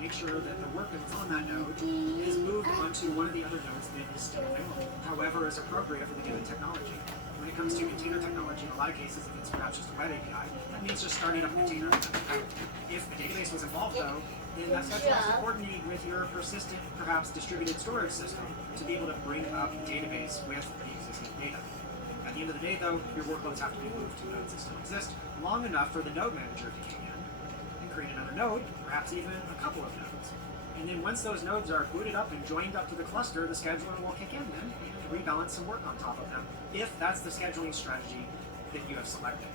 make sure that the work that's on that node is moved onto one of the other nodes that is still available, however is appropriate for the given technology. When it comes to container technology, in a lot of cases, if it's perhaps just a web API, that means just starting up a container. If a database was involved, though, then that scheduler has to coordinate with your persistent, perhaps distributed storage system to be able to bring up the database with the existing data. At the end of the day, though, your workloads have to be moved to nodes that still exist long enough for the node manager to kick in and create another node, perhaps even a couple of nodes. And then once those nodes are booted up and joined up to the cluster, the scheduler will kick in then and rebalance some work on top of them, if that's the scheduling strategy that you have selected.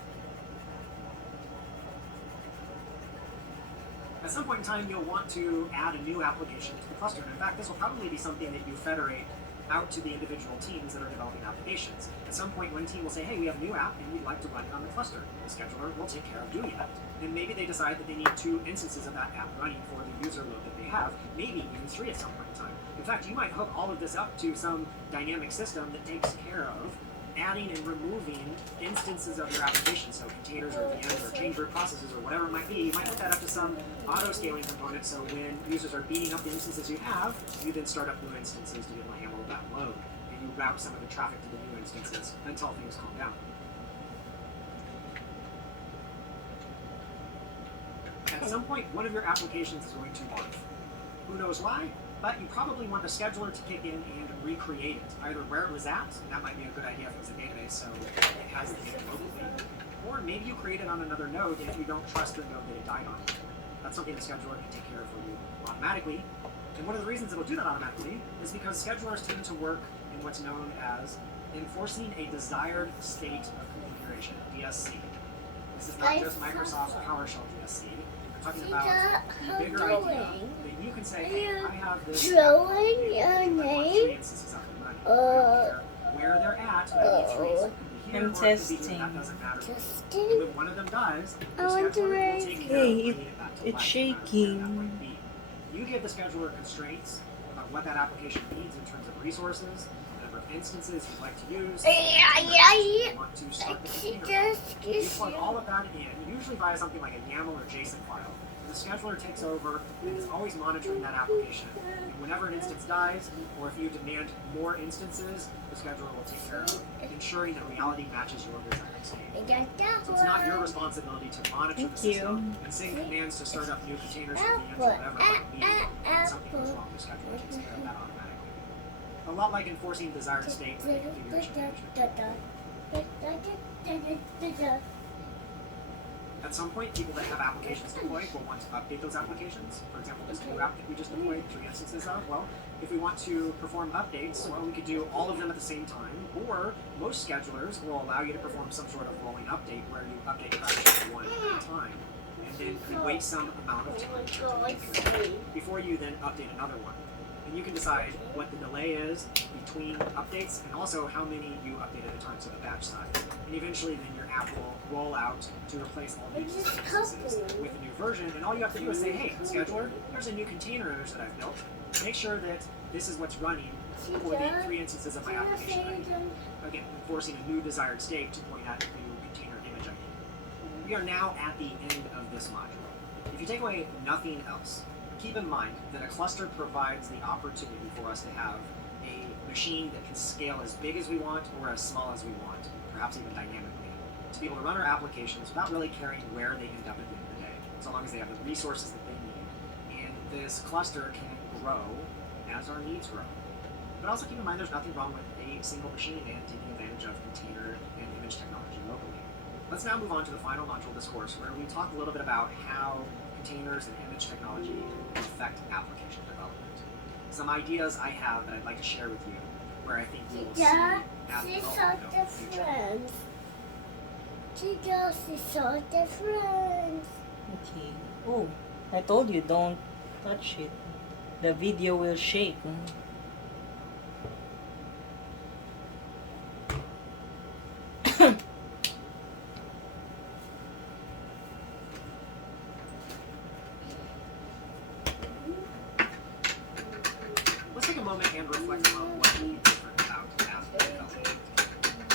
At some point in time, you'll want to add a new application to the cluster. And in fact, this will probably be something that you federate out to the individual teams that are developing applications. At some point, one team will say, hey, we have a new app and we'd like to run it on the cluster. The scheduler will take care of doing that. And maybe they decide that they need 2 instances of that app running for the user load that they have, maybe even 3 at some point in time. In fact, you might hook all of this up to some dynamic system that takes care of adding and removing instances of your application, so containers or VMs or change root processes or whatever it might be. You might hook that up to some auto-scaling component, so when users are beating up the instances you have, you then start up new instances to be able to handle that load, and you route some of the traffic to the new instances until things calm down. At some point, one of your applications is going to morph. Who knows why? But you probably want the scheduler to kick in and recreate it, either where it was at, and that might be a good idea if it was a database, so it has the data locally, or maybe you create it on another node if you don't trust the node that it died on. That's something the scheduler can take care of for you automatically, and one of the reasons it'll do that automatically is because schedulers tend to work in what's known as enforcing a desired state of configuration, DSC. This is not just Microsoft PowerShell DSC. I'm talking about the bigger idea that you can say, hey, I have this drawing your name. Instances up and running. I don't care where they're at, but I need 3. So it could be here, or it could be here. That doesn't matter. And when one of them dies, the scheduler will take care of bringing it back to life, it's shaking. That might be. You give the scheduler constraints about what that application needs in terms of resources, the number of instances you'd like to use, you want to start the container. You plug all of that in, usually via something like a YAML or JSON file. The scheduler takes over and is always monitoring that application. And whenever an instance dies, or if you demand more instances, the scheduler will take care of ensuring that reality matches your desired state. So it's not your responsibility to monitor the system and send commands to start up new containers or VMs or whatever it might be. When something goes wrong, the scheduler takes care of that automatically. A lot like enforcing desired state with configuration management. At some point, people that have applications deployed will want to update those applications. For example, this new app that we just deployed 3 instances of, well, if we want to perform updates, well, we could do all of them at the same time, or most schedulers will allow you to perform some sort of rolling update where you update practically 1 at a time, and then you wait some amount of time before you then update another one. And you can decide what the delay is between updates and also how many you update at a time, so the batch size. And eventually then your app will roll out to replace all these instances with a new version, and all you have to do is say, hey, scheduler, there's a new container image that I've built. Make sure that this is what's running for the 3 instances of my application ID. Again, enforcing a new desired state to point at a new container image ID. We are now at the end of this module. If you take away nothing else, keep in mind that a cluster provides the opportunity for us to have a machine that can scale as big as we want or as small as we want, perhaps even dynamically, to be able to run our applications without really caring where they end up at the end of the day, so long as they have the resources that they need. And this cluster can grow as our needs grow. But also keep in mind there's nothing wrong with a single machine and taking advantage of container and image technology locally. Let's now move on to the final module of this course, where we talk a little bit about how containers and image technology affect application development. Some ideas I have that I'd like to share with you, where I think we will see app development in the future. This is so different. Okay. Oh, I told you don't touch it. The video will shake. Let's take a moment and reflect on what we different about app development.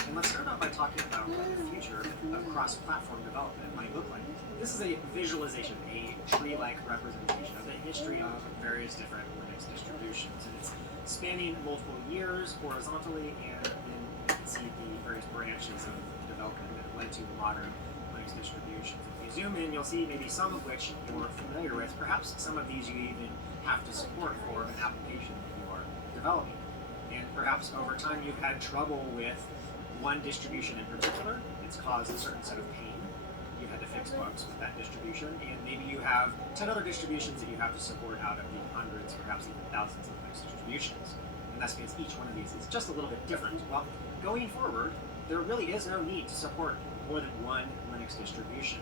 And let's start out by talking about what the future of cross-platform development might look like. This is a visualization, a tree-like representation of the history of various different Linux distributions, and it's spanning multiple years horizontally, and then you can see the various branches of development that led to modern Linux distributions. If you zoom in, you'll see maybe some of which you're familiar with. Perhaps some of these you even have to support for an application that you are developing. And perhaps over time you've had trouble with one distribution in particular. It's caused a certain set of pain. You had to fix bugs with that distribution, and maybe you have 10 other distributions that you have to support out of the hundreds, perhaps even thousands of Linux distributions. And that's because each one of these is just a little bit different. Well, going forward, there really is no need to support more than one Linux distribution.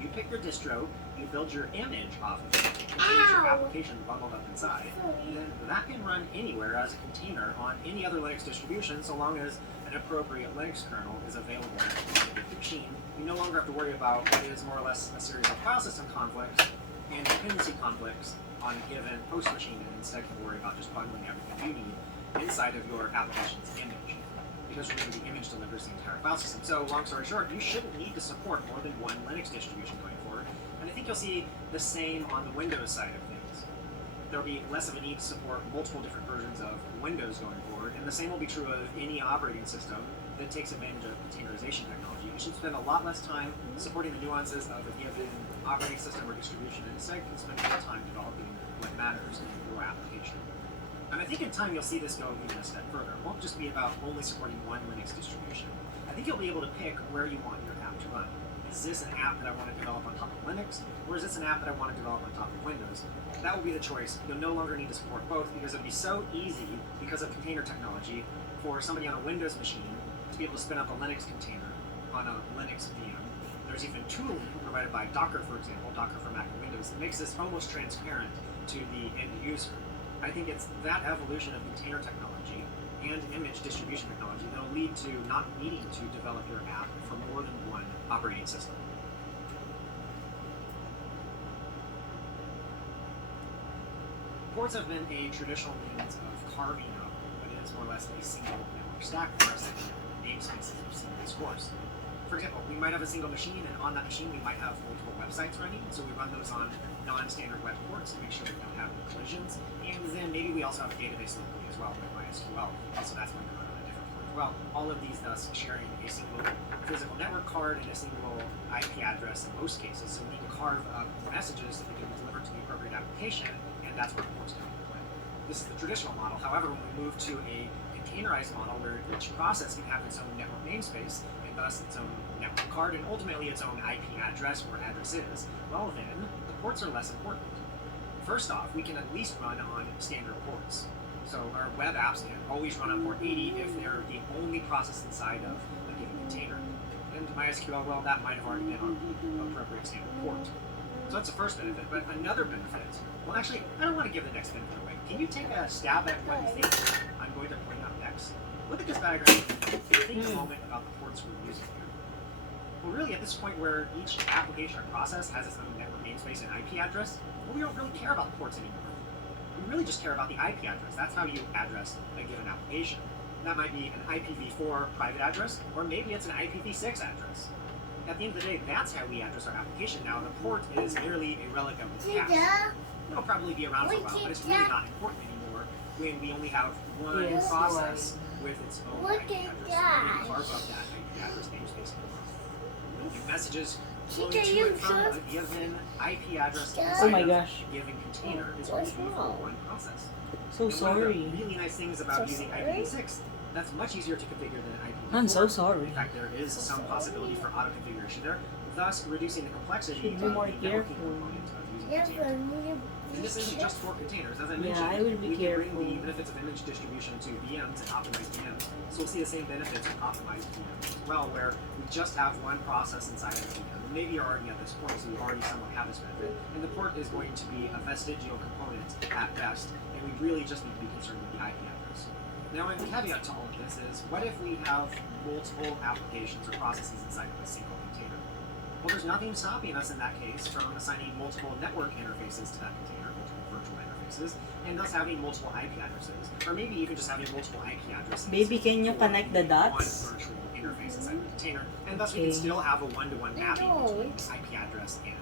You pick your distro, you build your image off of it, it contains your application bundled up inside, and then that can run anywhere as a container on any other Linux distribution, so long as an appropriate Linux kernel is available on the machine. You no longer have to worry about what is more or less a series of file system conflicts and dependency conflicts on a given host machine, and instead can worry about just bundling everything you need inside of your application's image. Because really the image delivers the entire file system. So long story short, you shouldn't need to support more than one Linux distribution going forward. And I think you'll see the same on the Windows side of things. There'll be less of a need to support multiple different versions of Windows going forward, and the same will be true of any operating system that takes advantage of containerization technology. You should spend a lot less time supporting the nuances of a given operating system or distribution, and instead can spend more time developing what matters in your application. And I think in time you'll see this go even a step further. It won't just be about only supporting one Linux distribution. I think you'll be able to pick where you want your app to run. Is this an app that I want to develop on top of Linux, or is this an app that I want to develop on top of Windows? That will be the choice. You'll no longer need to support both, because it'll be so easy, because of container technology, for somebody on a Windows machine to be able to spin up a Linux container on a Linux VM. There's even tooling provided by Docker, for example, Docker for Mac and Windows, that makes this almost transparent to the end user. I think it's that evolution of container technology and image distribution technology that will lead to not needing to develop your app for more than one operating system. Ports have been a traditional means of carving up what is more or less a single network stack for us in namespaces of single discourse. For example, we might have a single machine, and on that machine we might have multiple websites running, so we run those on non-standard web ports to make sure we don't have any collisions. And then maybe we also have a database locally as well with MySQL. Also, that's going to run on a different port as well. All of these thus sharing a single physical network card and a single IP address in most cases. So we need to carve up messages that we can deliver to the appropriate application, and that's where ports come into play. This is the traditional model. However, when we move to a containerized model where each process can have its own network namespace, and thus its own network card, and ultimately its own IP address where address is, well then, the ports are less important. First off, we can at least run on standard ports. So our web apps can always run on port 80 if they're the only process inside of a given container. And MySQL, well, that might have already been on the appropriate standard port. So that's the first benefit. But another benefit, well actually, I don't want to give the next benefit away. Can you take a stab at what you think I'm going to point out next? Look at this diagram and think a moment about the ports we're using here. Well, really, at this point where each application or process has its own network namespace and IP address, well, we don't really care about the ports anymore. We really just care about the IP address. That's how you address a given application. That might be an IPv4 private address, or maybe it's an IPv6 address. At the end of the day, that's how we address our application now. The port is merely a relic of the past. It'll probably be around for a while, but it's really not important anymore when we only have one process with its own IP address. We can carve up that IP address namespace. Your messages flowing to and from a given IP address inside of a given container is going to be for one process. So sorry. One of the really nice things about using IPv6, that's much easier to configure than IPv4. I'm so sorry. In fact, there is some possibility for auto configuration there, thus reducing the complexity of the Be more networking careful. component of using containers. And this isn't just for containers. As I mentioned, I will be we can bring careful. the benefits of image distribution to VMs and optimized VMs. So we'll see the same benefits with optimized VMs as well, where we just have one process inside of the VM. Maybe you're already at this point, so you already somewhat have this benefit. And the port is going to be a vestigial component at best, and we really just need to be concerned with the IP address. Now, a caveat to all of this is, what if we have multiple applications or processes inside of a single container? Well, there's nothing stopping us in that case from assigning multiple network interfaces to that container, multiple virtual interfaces, and thus having multiple IP addresses, or maybe even just having multiple IP addresses. Baby, can you for connect the dots? One virtual interface inside the container, and thus we can still have a one-to-one mapping between IP address and